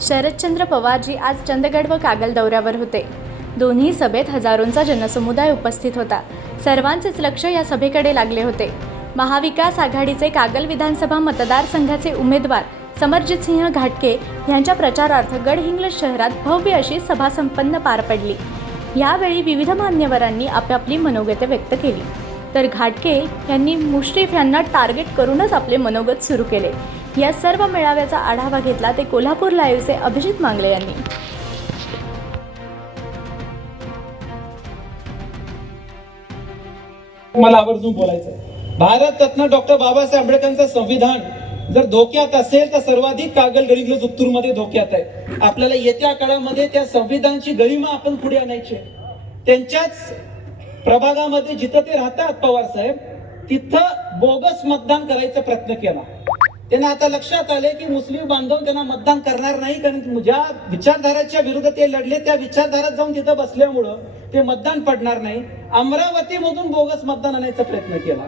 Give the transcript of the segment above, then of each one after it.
शरदचंद्र पवारजी आज चंदगड व कागल दौऱ्यावर होते. दोन्ही सभेत हजारोंचा जनसमुदाय उपस्थित होता. सर्वांचेच लक्ष या सभेकडे लागले होते. महाविकास आघाडीचे कागल विधानसभा मतदारसंघाचे उमेदवार समरजितसिंह घाटके यांच्या प्रचारार्थ गडहिंग्लज शहरात भव्य अशी सभा संपन्न पार पडली. यावेळी विविध मान्यवरांनी आपापली मनोगते व्यक्त केली. तर घाटके यांनी मुश्रीफ यांना टार्गेट करूनच आपले मनोगत सुरू केले. या सर्व मेळाव्याचा आढावा घेतला ते कोल्हापूर लाईव्हचे अभिजित मांगले यांनी. मला आवर्जून बोलायचं भारत रत्न डॉक्टर बाबासाहेब आंबेडकरांचं संविधान जर धोक्यात असेल तर सर्वाधिक कागल गडिंग्लज उत्तूरमध्ये धोक्यात आहे. आपल्याला येत्या काळामध्ये त्या संविधानाची गरिमा आपण पुढे आणायची त्यांच्याच प्रभागामध्ये जिथं ते राहतात पवार साहेब तिथं बोगस मतदान करायचा प्रयत्न केला. त्यांना आता लक्षात आले की मुस्लिम बांधव त्यांना मतदान करणार नाही कारण ज्या विचारधाराच्या विरुद्ध ते लढले त्या विचारधारात जाऊन तिथं बसल्यामुळं ते मतदान पडणार नाही. अमरावतीमधून बोगस मतदान आणायचा प्रयत्न केला.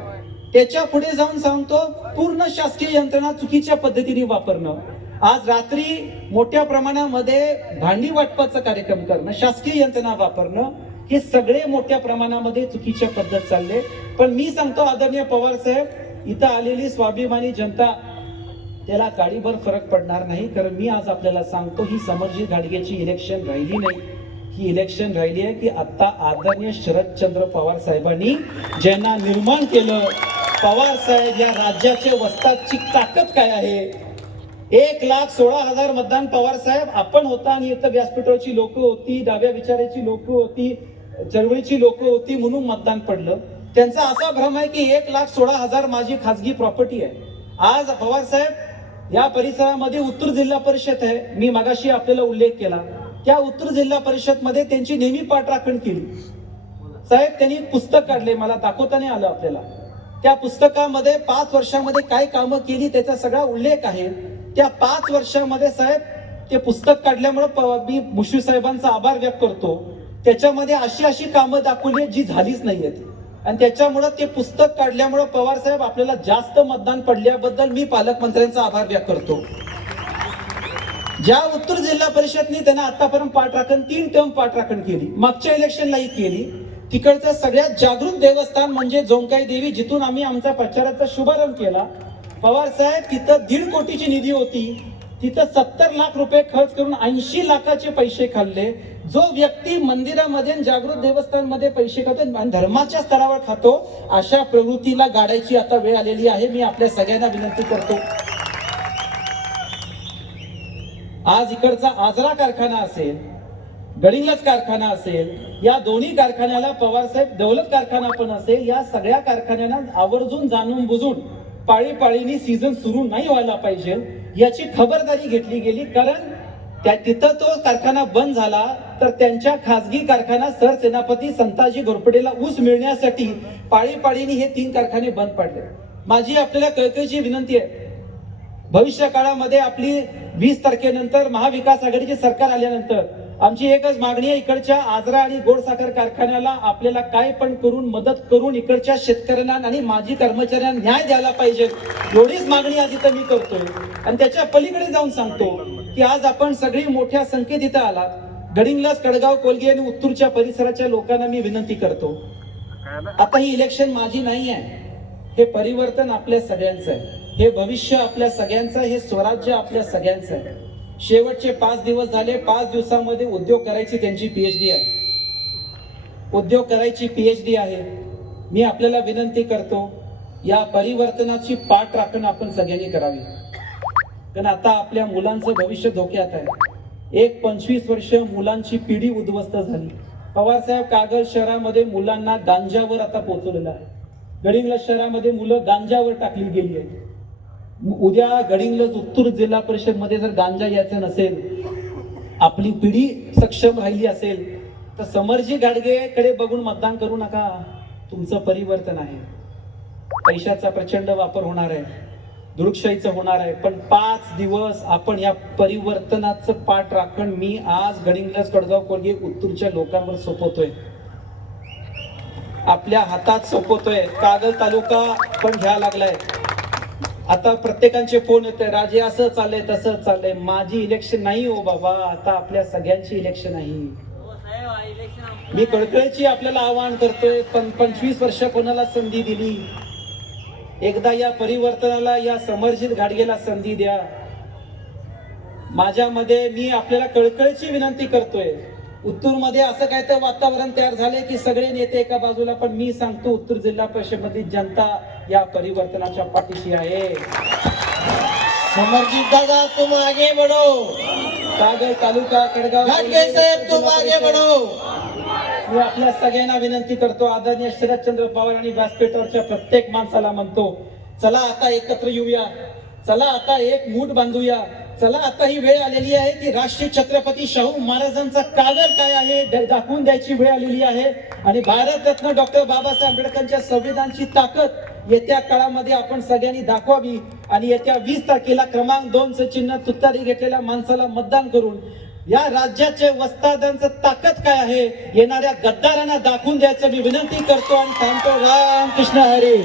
त्याच्या पुढे जाऊन सांगतो पूर्ण शासकीय यंत्रणा चुकीच्या पद्धतीने वापरणं. आज रात्री मोठ्या प्रमाणामध्ये भांडी वाटपाचा कार्यक्रम करणं शासकीय यंत्रणा वापरणं हे सगळे मोठ्या प्रमाणामध्ये चुकीच्या पद्धत चालले. पण मी सांगतो आदरणीय पवार साहेब इथं आलेली स्वाभिमानी जनता त्याला गाडीभर फरक पडणार नाही कारण मी आज आपल्याला सांगतो ही समर्जित घाडगेची इलेक्शन राहिली नाही. ही इलेक्शन राहिली आहे की आत्ता आदरणीय शरदचंद्र पवार साहेबांनी ज्यांना निर्माण केलं पवार साहेब या राज्याच्या वस्तादची ताकद काय आहे? एक लाख सोळा हजार मतदान पवार साहेब आपण होता आणि इथं व्यासपीठाची लोक होती डाव्या विचाराची लोक होती चळवळीची लोक होती म्हणून मतदान पडलं. त्यांचा असा भ्रम आहे की एक लाख सोळा हजार माझी खासगी प्रॉपर्टी आहे. आज पवार साहेब या परिसरामध्ये उत्तर जिल्हा परिषद आहे. मी मागाशी आपल्याला उल्लेख केला. त्या उत्तर जिल्हा परिषदमध्ये त्यांची नेहमी पाठराखण केली. साहेब त्यांनी पुस्तक काढले. मला दाखवता नाही आलं आपल्याला. त्या पुस्तकामध्ये पाच वर्षामध्ये काय कामं केली त्याचा सगळा उल्लेख आहे. त्या पाच वर्षामध्ये साहेब ते पुस्तक काढल्यामुळे मी मुश्री साहेबांचा आभार व्यक्त करतो. त्याच्यामध्ये अशी अशी कामं दाखवली जी झालीच नाहीयेत. आणि त्याच्यामुळं ते पुस्तक काढल्यामुळं पवार साहेब आपल्याला जास्त मतदान पडल्याबद्दल मी पालकमंत्र्यांचा आभार व्यक्त करतो. ज्या उत्तर जिल्हा परिषदने त्यांना आतापर्यंत पाठराखण तीन टर्म पाठराखण केली. मागच्या इलेक्शनलाही केली. तिकडचं सगळ्यात जागृत देवस्थान म्हणजे जोंकाई देवी जिथून आम्ही आमचा प्रचाराचा शुभारंभ केला. पवार साहेब तिथं दीड कोटीची निधी होती. तिथं सत्तर लाख रुपये खर्च करून ऐंशी लाखाचे पैसे खाल्ले. जो व्यक्ती मंदिरामध्ये जागृत देवस्थानमध्ये पैसे खातो धर्माच्या स्तरावर खातो अशा प्रवृत्तीला गाडायची आता वेळ आलेली आहे. मी आपल्या सगळ्यांना विनंती करतो. आज इकडचा आजरा कारखाना असेल गडिंगलज कारखाना असेल या दोन्ही कारखान्याला पवारसाहेब दौलत कारखाना पण असेल या सगळ्या कारखान्यांना आवर्जून जाणून बुजून पाळीपाळीनी सीझन सुरू नाही व्हायला पाहिजे. याची खबरदारी घेतली गेली कारण त्या तिथं तो कारखाना बंद झाला तर त्यांच्या खासगी कारखाना सरसेनापती संताजी घोरपडेला ऊस मिळण्यासाठी पाळीपाळीने हे तीन कारखाने बंद पडले. माझी आपल्याला कळकळीची विनंती आहे. भविष्य काळामध्ये आपली वीस तारखेनंतर महाविकास आघाडीचे सरकार आल्यानंतर आमची एकच मागणी आहे इकडच्या आजरा आणि गोड साखर कारखान्याला आपल्याला काय पण करून मदत करून इकडच्या शेतकऱ्यांना आणि माजी कर्मचाऱ्यांना न्याय द्यायला पाहिजे. एवढीच मागणी आज इथं मी करतोय. आणि त्याच्या पलीकडे जाऊन सांगतो की आज आपण सगळी मोठ्या संख्येत इथं आला गडिंगलास कडगाव कोलगी आणि उत्तूरच्या परिसराच्या लोकांना मी विनंती करतो. आता ही इलेक्शन माझी नाही आहे. हे परिवर्तन आपल्या सगळ्यांचं आहे. हे भविष्य आपल्या सगळ्यांचं हे स्वराज्य आपल्या सगळ्यांचं आहे. शेवटचे पाच दिवस झाले. पाच दिवसामध्ये उद्योग करायची त्यांची पीएचडी आहे. उद्योग करायची पीएचडी आहे. मी आपल्याला विनंती करतो या परिवर्तनाची पाठ राखण आपण सगळ्यांनी करावी. कारण आता आपल्या मुलांचं भविष्य धोक्यात आहे. एक पंचवीस वर्ष मुलांची पिढी उद्ध्वस्त झाली. पवारसाहेब कागल शहरामध्ये मुलांना गांजावर आता पोहोचवलेलं आहे. गडिंग्लज शहरामध्ये मुलं गांजावर टाकली गेली आहेत. उद्या गडिंगलज उत्तूर जिल्हा परिषदमध्ये जर गांजा यायचं नसेल आपली पिढी सक्षम राहिली असेल तर समरजी गाडगेकडे बघून मतदान करू नका. तुमचं परिवर्तन आहे. पैशाचा प्रचंड वापर होणार आहे. दृकशाहीचं होणार आहे. पण पाच दिवस आपण या परिवर्तनाचं पाठ राखण मी आज गडिंगलज कडगाव कोलगे उत्तूरच्या लोकांवर सोपवतोय. आपल्या हातात सोपवतोय. कागल तालुका पण घ्या लागलाय. आता प्रत्येकांचे फोन येते राजे असं चाललंय तसं चाललंय. माझी इलेक्शन नाही हो बाबा आता आपल्या सगळ्यांची इलेक्शन आहे. मी कळकळीची आपल्याला आवाहन करतोय पण पंचवीस वर्ष कोणाला संधी दिली? एकदा या परिवर्तनाला या समर्जित घाडगेला संधी द्या. माझ्यामध्ये मी आपल्याला कळकळीची विनंती करतोय. उत्तूरमध्ये असं काय तर वातावरण तयार झाले की सगळे नेते एका बाजूला पण मी सांगतो उत्तूर जिल्हा परिषदेमधील जनता या परिवर्तनाच्या पाठीशी आहे. समरजीत दादा तुम आगे बढ़ो. कागल तालुका कडगाव साहेब तुम आगे बढ़ो. मी आपल्या सगळ्यांना विनंती करतो आदरणीय शरदचंद्र पवार आणि व्यासपीठावरच्या प्रत्येक माणसाला म्हणतो चला आता एकत्र येऊया. चला आता एक मूठ बांधूया. चला आता ही वेळ आलेली आहे की राष्ट्रीय छत्रपती शाहू महाराजांचा कागद काय आहे दाखवून द्यायची वेळ आलेली आहे. आणि भारतरत्न डॉक्टर बाबासाहेब आंबेडकरांच्या संविधानची ताकद येत्या काळामध्ये आपण सगळ्यांनी दाखवावी. आणि येत्या वीस तारखेला क्रमांक दोनचं चिन्ह तुतारी घेतलेल्या माणसाला मतदान करून या राज्याचे वस्तादांचं ताकद काय आहे येणाऱ्या गद्दारांना दाखवून द्यायचं मी विनंती करतो. आणि सांगतो राम कृष्ण हरे.